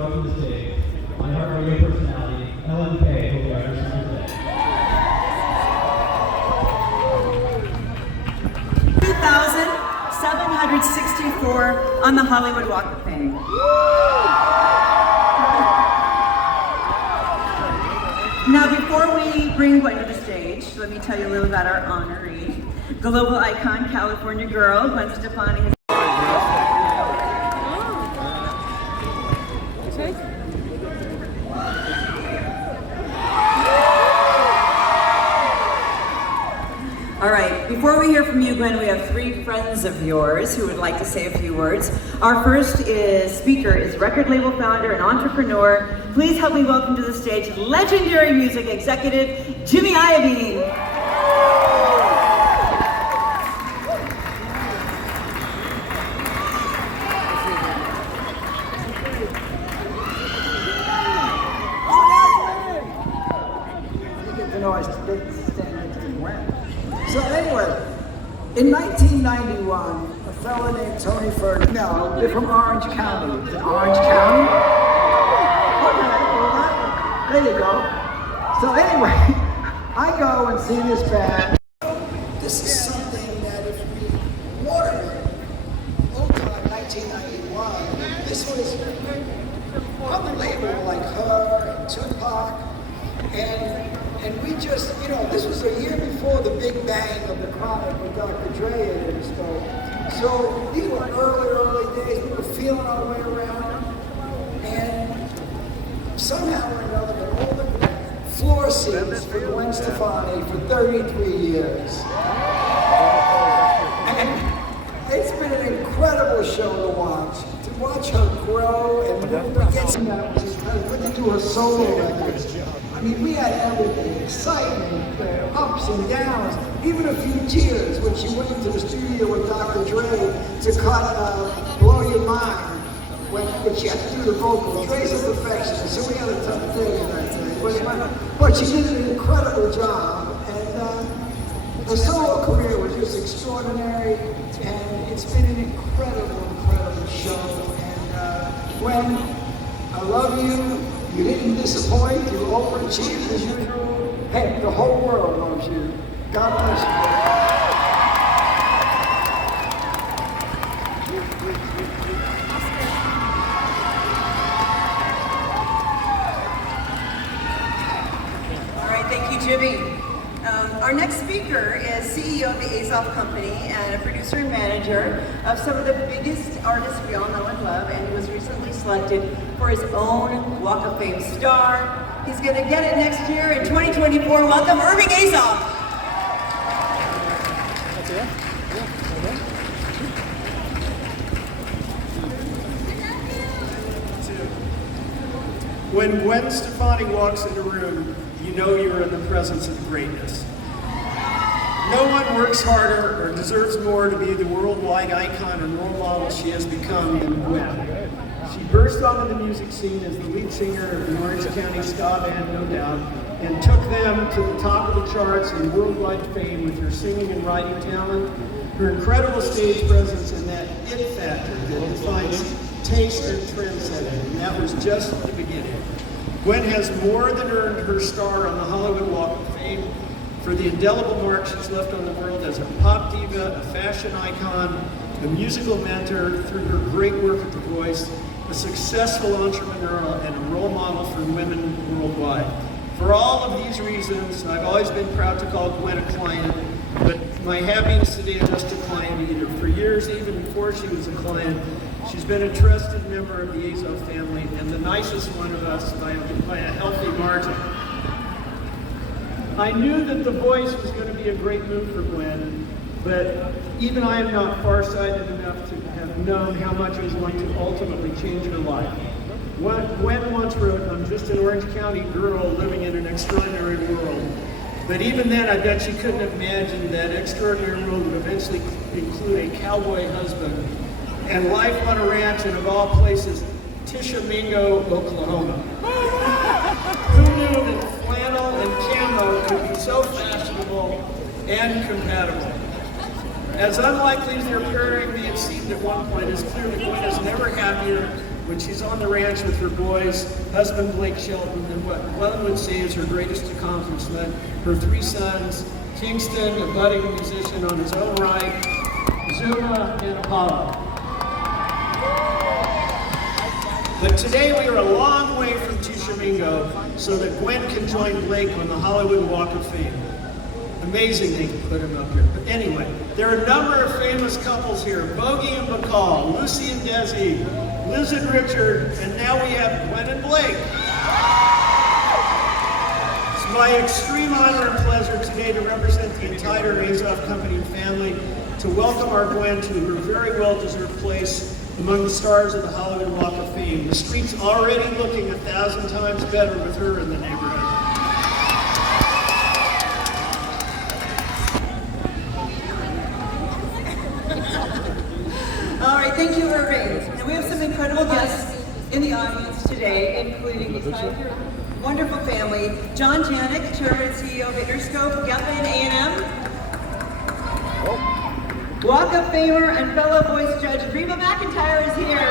welcome to the stage my heart radio personality, Ellen K. Hope you guys are today. 2,764 on the Hollywood Walk of Fame. Now, before we bring Gwen to the stage, let me tell you a little about our honoree. Global icon, California girl, Gwen Stefani. All right, before we hear from you, Gwen, we have three friends of yours who would like to say a few words. Our first speaker is record label founder and entrepreneur. Please help me welcome to the stage legendary music executive, Jimmy Iovine. So anyway, in 1991, a fellow named Tony Ferdinand, no, they're from Orange County. Is it Orange County? Okay, well, there you go. So anyway, I go and see this band. This is something that if we watered old time 1991, this was on the label like her and Tupac, and we just, you know, this was a year before the big bang of the Chronic with Dr. Dre and his stuff. So these were early days. We were feeling our way around, and somehow or another, all the floor seats for Gwen Stefani for 33 years. And it's been an incredible show to watch her grow and get some that was put into her solo records. I mean, we had everything, excitement, ups and downs, even a few tears when she went into the studio with Dr. Dre to cut Blow Your Mind when she had to do the vocals. Dre's a perfectionist, so we had a tough day that day. But she did an incredible job, and her solo career was just extraordinary, and it's been an incredible show. And Gwen, I love you. You didn't disappoint, you overachieved as usual. Hey, the whole world loves you. God bless you. All right, thank you, Jimmy. Our next speaker is CEO of the Azoff Company and a producer and manager of some of the biggest artists we all know and love, and he was recently selected for his own Walk of Fame star. He's going to get it next year in 2024. Welcome, Irving Azoff. When Gwen Stefani walks in the room, you know you're in the presence of greatness. No one works harder or deserves more to be the worldwide icon and role model she has become than Gwen. She burst onto the music scene as the lead singer of the Orange County ska band, No Doubt, and took them to the top of the charts and worldwide fame with her singing and writing talent, her incredible stage presence, and that it factor that defines taste and trendsetting. And that was just the beginning. Gwen has more than earned her star on the Hollywood Walk of Fame for the indelible mark she's left on the world as a pop diva, a fashion icon, a musical mentor through her great work at The Voice, a successful entrepreneur, and a role model for women worldwide. For all of these reasons, I've always been proud to call Gwen a client, but my happiness today is just a client either. For years, even before she was a client, she's been a trusted member of the Azoff family and the nicest one of us by a healthy margin. I knew that The Voice was going to be a great move for Gwen, but even I am not farsighted enough to have known how much it was going to ultimately change her life. Gwen once wrote, "I'm just an Orange County girl living in an extraordinary world." But even then, I bet she couldn't have imagined that extraordinary world would eventually include a cowboy husband and life on a ranch in, of all places, Tishomingo, Oklahoma. Who knew that flannel and camo could be so fashionable and compatible? As unlikely as their pairing may have seemed at one point, it's clear that Gwen is never happier when she's on the ranch with her boys, husband Blake Shelton, and what Gwen would say is her greatest accomplishment, her 3 sons, Kingston, a budding musician on his own right, Zuma, and Apollo. But today we are a long way from Tishomingo so that Gwen can join Blake on the Hollywood Walk of Fame. Amazing they can put him up here. But anyway, there are a number of famous couples here. Bogey and Bacall, Lucy and Desi, Liz and Richard, and now we have Gwen and Blake. It's my extreme honor and pleasure today to represent the entire Azoff Company family, to welcome our Gwen to her very well-deserved place among the stars of the Hollywood Walk of Fame. The street's already looking 1,000 times better with her in the neighborhood. All right, thank you, Irving. And we have some incredible guests in the audience today, including your wonderful family, John Janik, Chairman and CEO of Interscope, Geffen A&M, Walk of Famer and fellow voice judge Reba McEntire is here.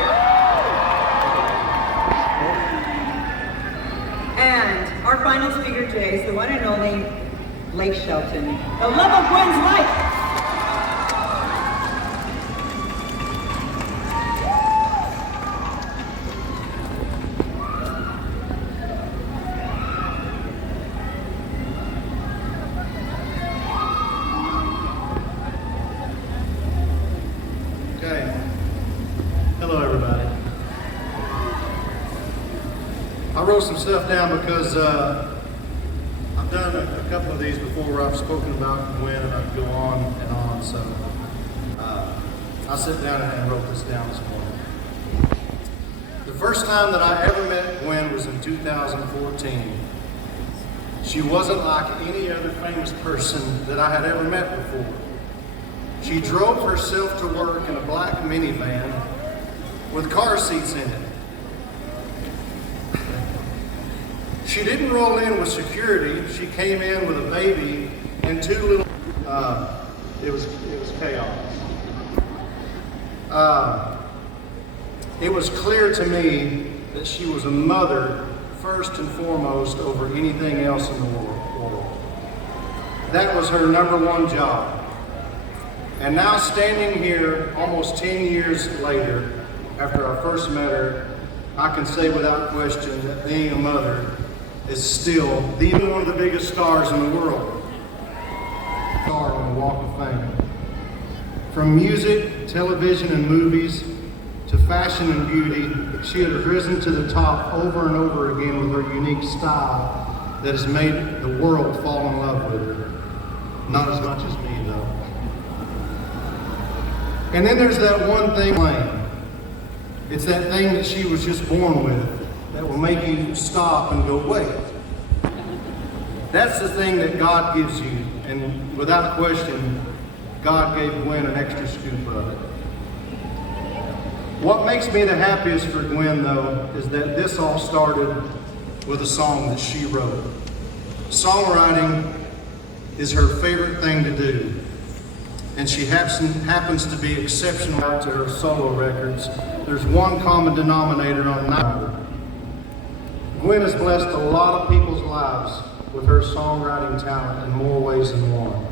And our final speaker today is the one and only Blake Shelton, the love of Gwen's life. Hello, everybody. I wrote some stuff down because I've done a couple of these before where I've spoken about Gwen, and I go on and on. So I sat down and wrote this down this morning. The first time that I ever met Gwen was in 2014. She wasn't like any other famous person that I had ever met before. She drove herself to work in a black minivan with car seats in it. She didn't roll in with security. She came in with a baby and 2 little. It was chaos. It was clear to me that she was a mother first and foremost over anything else in the world. That was her #1 job. And now, standing here almost 10 years later, after I first met her, I can say without question that being a mother is still one of the biggest stars in the world. Star on the Walk of Fame. From music, television, and movies, to fashion and beauty, she has risen to the top over and over again with her unique style that has made the world fall in love with her. Not as much as me, though. And then there's that one thing, it's that thing that she was just born with that will make you stop and go, wait. That's the thing that God gives you, and without question, God gave Gwen an extra scoop of it. What makes me the happiest for Gwen, though, is that this all started with a song that she wrote. Songwriting is her favorite thing to do, and she happens to be exceptional to her solo records. There's one common denominator on neither. Gwen has blessed a lot of people's lives with her songwriting talent in more ways than one.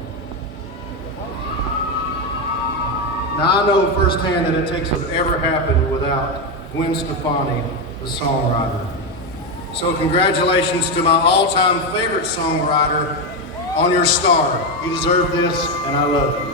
Now, I know firsthand that it takes ever happened without Gwen Stefani, the songwriter. So congratulations to my all-time favorite songwriter on your star. You deserve this, and I love you.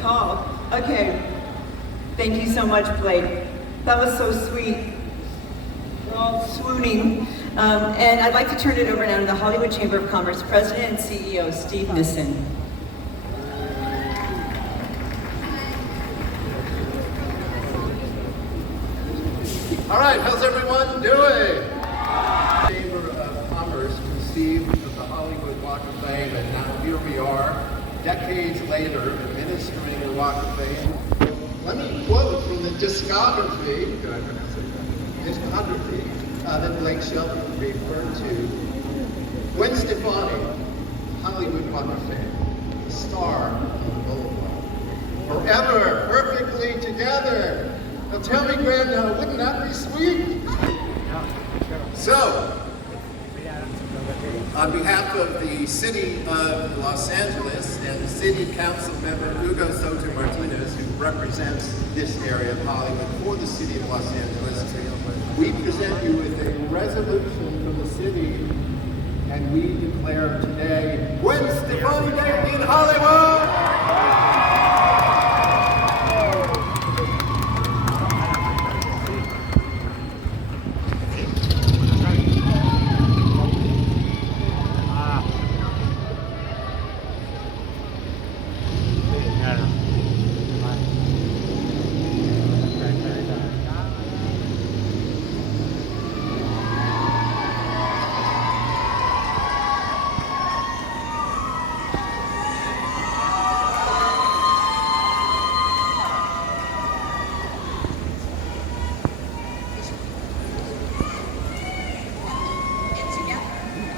Tall. Okay. Thank you so much, Blake. That was so sweet. We're all swooning. And I'd like to turn it over now to the Hollywood Chamber of Commerce President and CEO, Steve Nissen. All right, how's everyone doing? Walk of Fame, and now here we are, decades later, administering the Walk of Fame. Let me quote from the discography that Blake Shelton referred to. Gwen Stefani, Hollywood Walk of Fame, the star of the Boulevard. Forever, perfectly together. Now tell me, Gwen, wouldn't that be sweet? So, on behalf of the City of Los Angeles and the City Council member Hugo Soto Martinez, who represents this area of Hollywood for the City of Los Angeles, we present you with a resolution from the city, and we declare today, Gwen Stefani Day in Hollywood!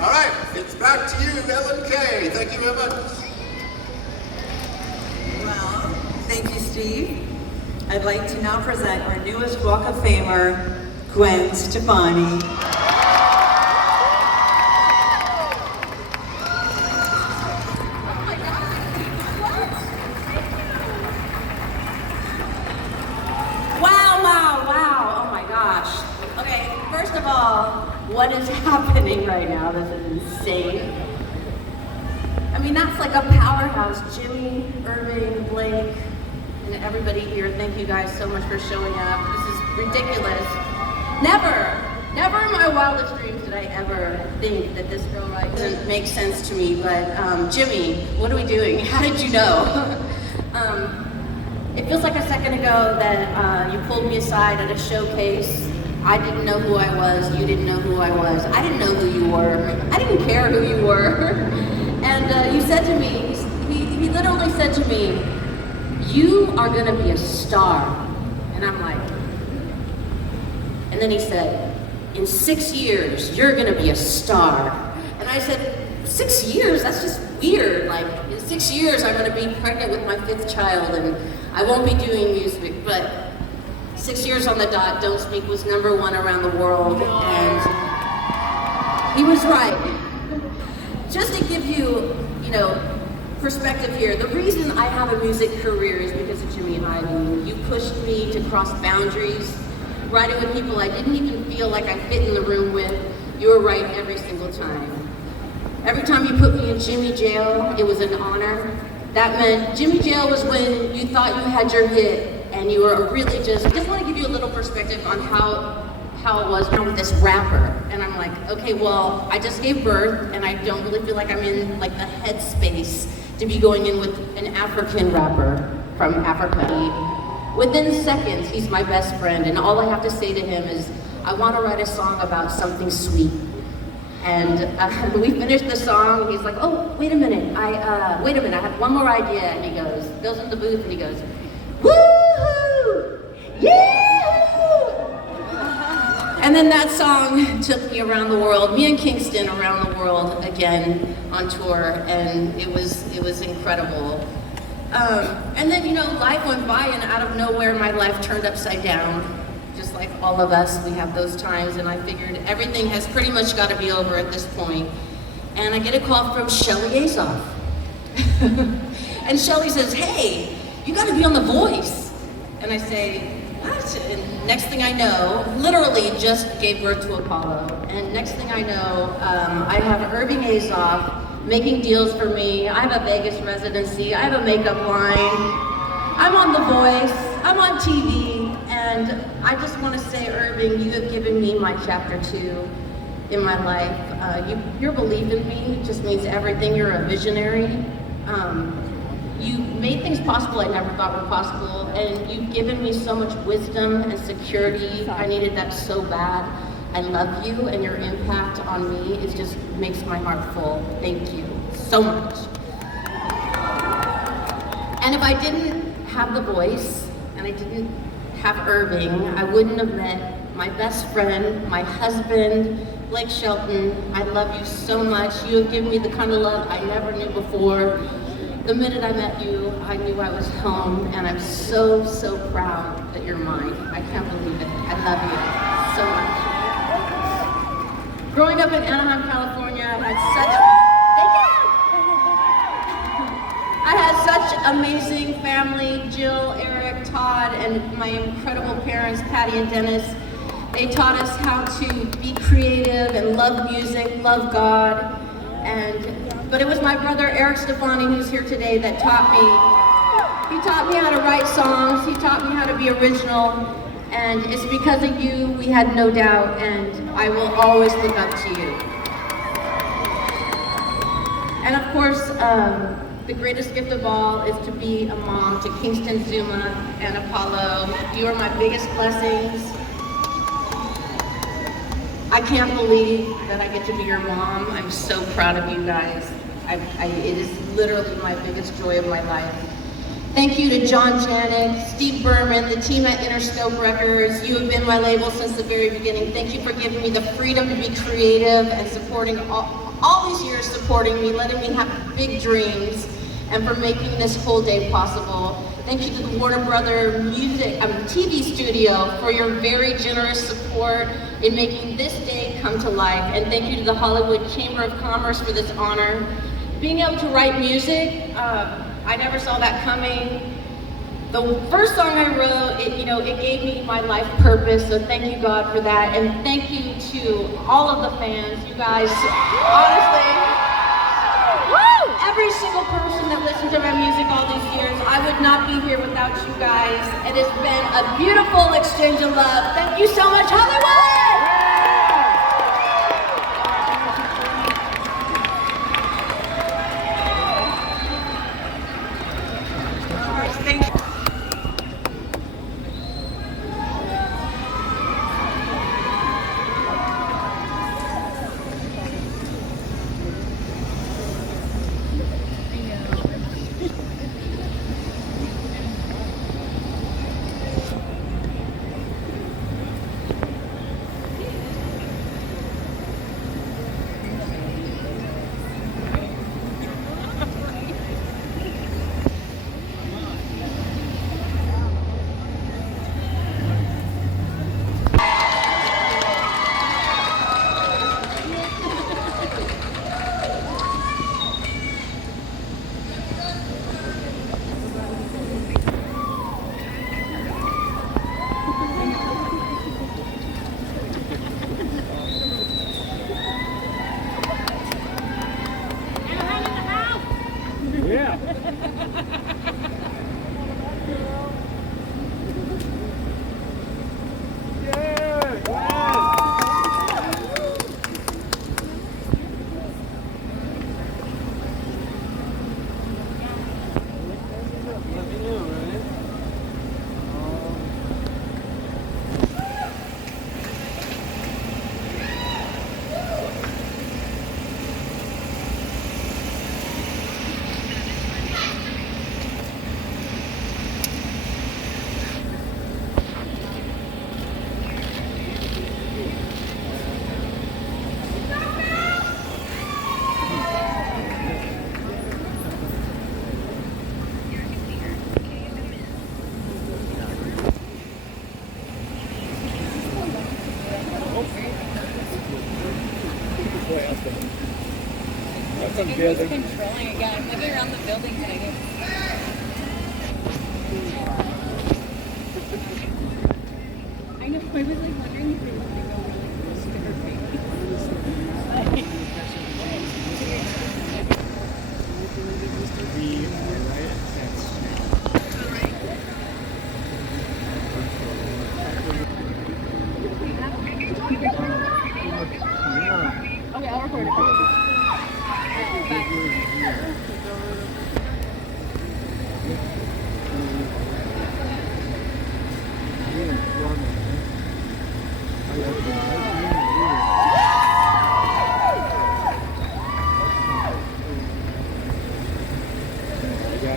All right, it's back to you, Ellen Kay. Thank you very much. Well, thank you, Steve. I'd like to now present our newest Walk of Famer, Gwen Stefani. Wow, oh my gosh. Okay, first of all, what is happening right now? This is insane. I mean, that's like a powerhouse. Jimmy, Irving, Blake, and everybody here, thank you guys so much for showing up. This is ridiculous. Never in my wildest dreams did I ever think that this girl right doesn't make sense to me, but Jimmy, what are we doing? How did you know? It feels like a second ago that you pulled me aside at a showcase. I didn't know who I was, you didn't know who I was. I didn't know who you were. I didn't care who you were. And you said to me, he literally said to me, you are gonna be a star. And I'm like, and then he said, in 6 years, you're gonna be a star. And I said, 6 years? That's just weird. Like, in 6 years, I'm gonna be pregnant with my 5th child and I won't be doing music, but 6 years on the dot, Don't Speak was #1 around the world, and he was right. Just to give you, perspective here, the reason I have a music career is because of Jimmy Hyden. You pushed me to cross boundaries, writing with people I didn't even feel like I fit in the room with. You were right every single time. Every time you put me in Jimmy Jail, it was an honor. That meant Jimmy Jail was when you thought you had your hit and you were really I just want to give you a little perspective on how it was with this rapper. And I'm like, okay, well, I just gave birth and I don't really feel like I'm in like the headspace to be going in with an African rapper from Africa. Within seconds, he's my best friend, and all I have to say to him is, I want to write a song about something sweet. And we finished the song, he's like, oh, wait a minute, I have one more idea. And he goes in the booth and he goes, woo-hoo, yeah! And then that song took me around the world, me and Kingston around the world again on tour, and it was incredible. And then, life went by, and out of nowhere, my life turned upside down. Just like all of us, we have those times, and I figured everything has pretty much got to be over at this point. And I get a call from Shelly Azoff. And Shelly says, hey, you got to be on The Voice. And I say, what? And next thing I know, literally just gave birth to Apollo. And next thing I know, I have Irving Azoff making deals for me. I have a Vegas residency. I have a makeup line. I'm on The Voice. I'm on TV. And I just want to say, Irving, you have given me my chapter 2 in my life. Your belief in me just means everything. You're a visionary. You made things possible I never thought were possible, and you've given me so much wisdom and security. I needed that so bad. I love you, and your impact on me is just makes my heart full. Thank you so much. And if I didn't have the voice, and I didn't have Irving, I wouldn't have met my best friend, my husband, Blake Shelton. I love you so much. You have given me the kind of love I never knew before. The minute I met you, I knew I was home, and I'm so, so proud that you're mine. I can't believe it. I love you so much. Growing up in Anaheim, California, I had such amazing family, Jill, Eric, Todd, and my incredible parents, Patty and Dennis. They taught us how to be creative and love music, love God. But it was my brother, Eric Stefani, who's here today, that taught me. He taught me how to write songs. He taught me how to be original. And it's because of you, we had no doubt, and I will always look up to you. And of course, the greatest gift of all is to be a mom to Kingston, Zuma, and Apollo. You are my biggest blessings. I can't believe that I get to be your mom. I'm so proud of you guys. It is literally my biggest joy of my life. Thank you to John Janik, Steve Berman, the team at Interscope Records. You have been my label since the very beginning. Thank you for giving me the freedom to be creative and supporting all these years, supporting me, letting me have big dreams, and for making this whole day possible. Thank you to the Warner Brother TV studio for your very generous support in making this day come to life. And thank you to the Hollywood Chamber of Commerce for this honor. Being able to write music, I never saw that coming. The first song I wrote, it gave me my life purpose, so thank you, God, for that. And thank you to all of the fans. You guys, honestly, every single person that listened to my music all these years, I would not be here without you guys. It has been a beautiful exchange of love. Thank you so much, Hollywood! It's controlling again. I'm looking around the building today. I know. I was like wondering if they were going to go really close to her baby. Okay, I'll record it. Yeah.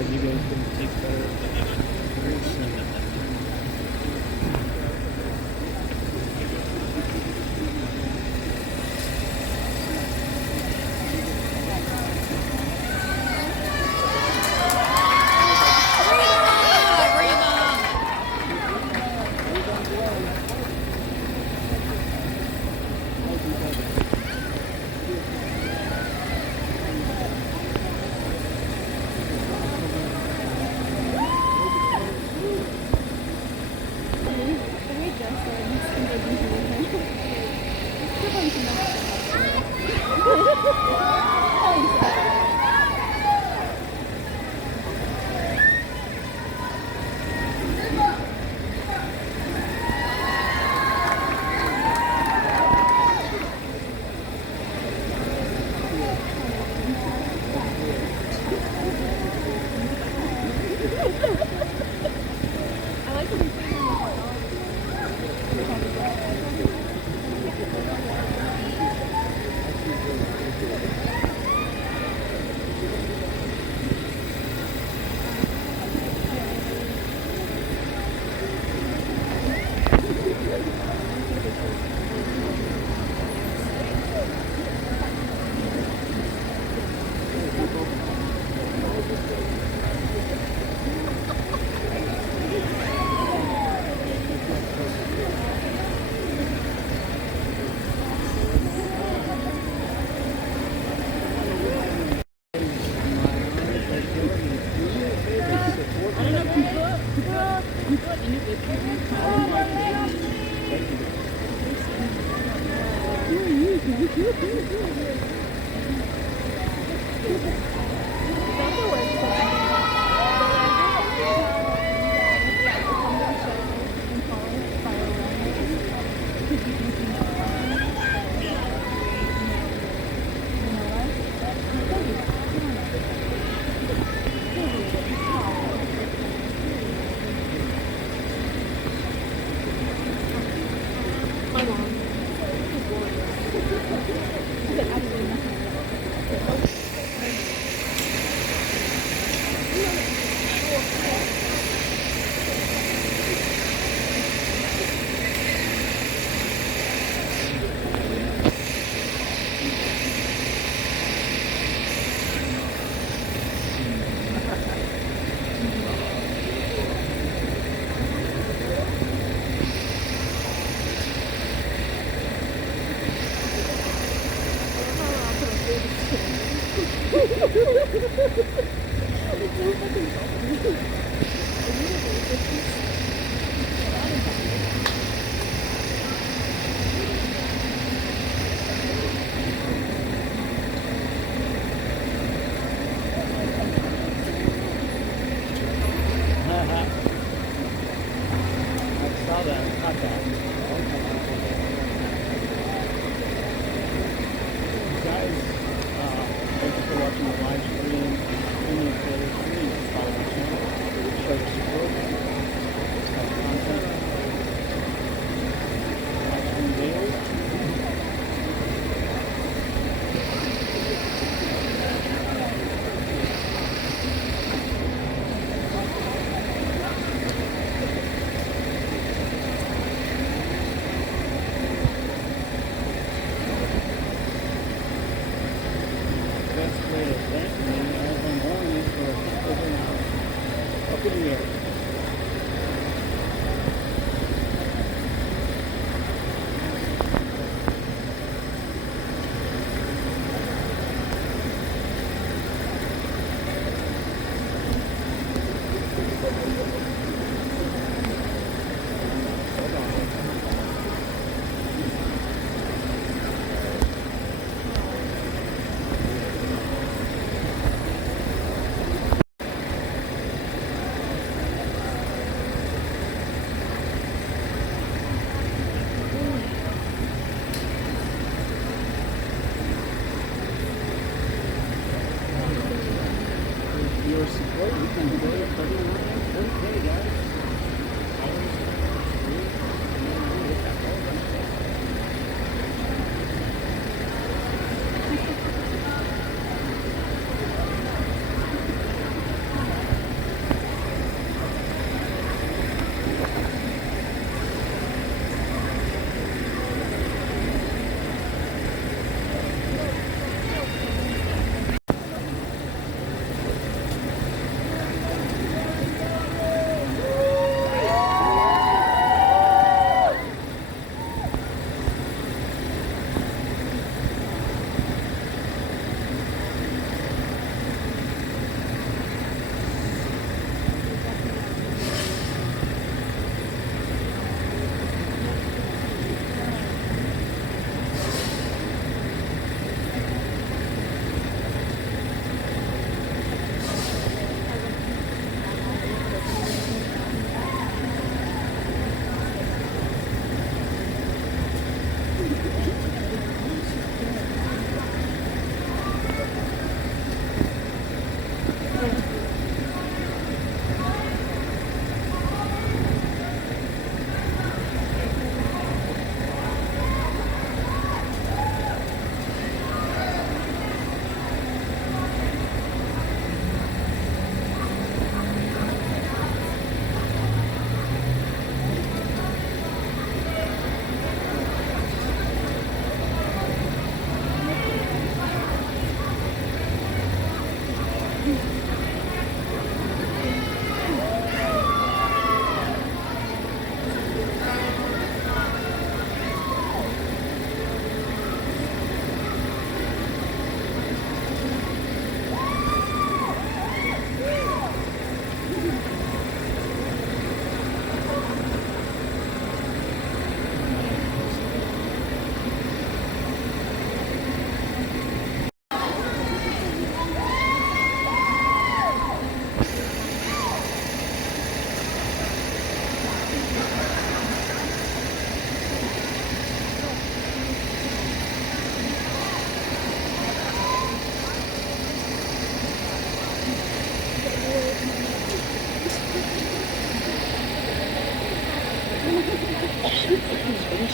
because you guys can take better very soon.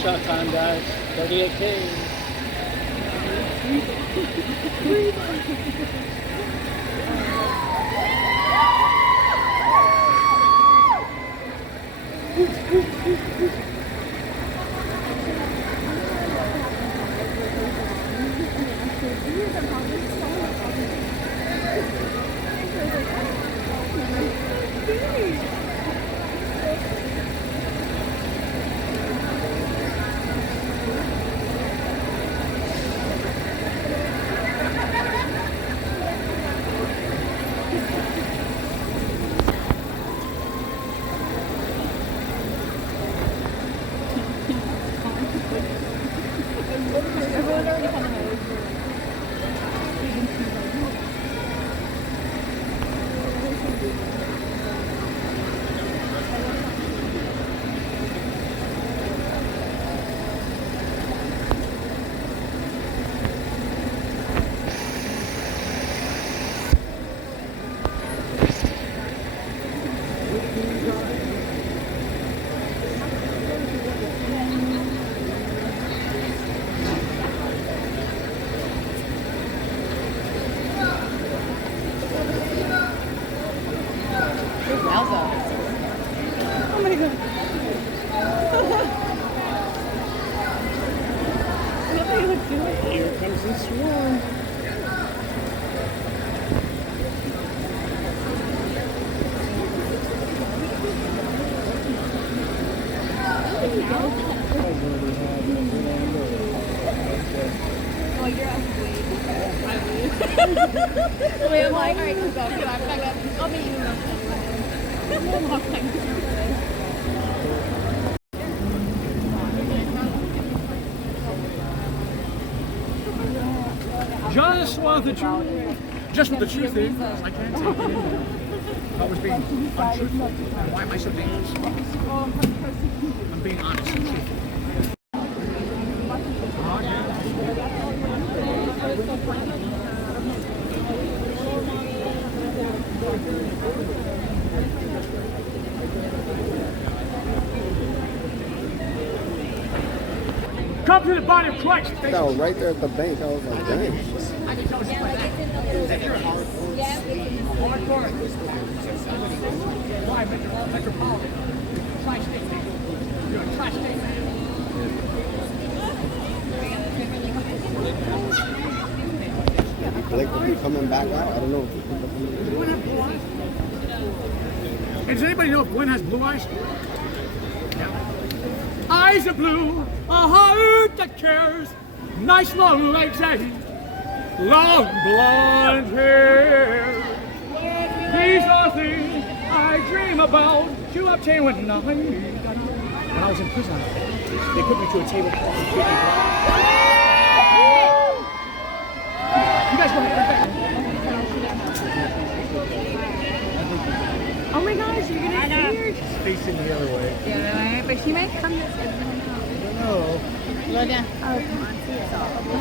shot time, guys. 38K. Everyone's already kind of knows. Oh my god. What are you doing? Here comes the swarm. Oh, you're up way. Wait, I'm like, alright, go. I'll meet you in a walk time. Just what the truth is, I can't take it anymore. I was being untruthful. Why am I so dangerous? I'm being honest and truthful. Come to the body of Christ. That was right there at the bank. I was like, dang. Blake will be coming back out. I don't know. And does anybody know if Gwen has blue eyes? Yeah. Eyes are blue, a heart that cares, nice long legs and long blonde hair. These are things I dream about to obtain when I was in prison. They put me to a table called the Kidney Block. You guys go ahead. Oh my gosh, you're gonna see her. Facing the other way. Yeah, but she might come this way. I don't know. Look at. Oh, come on, see it all.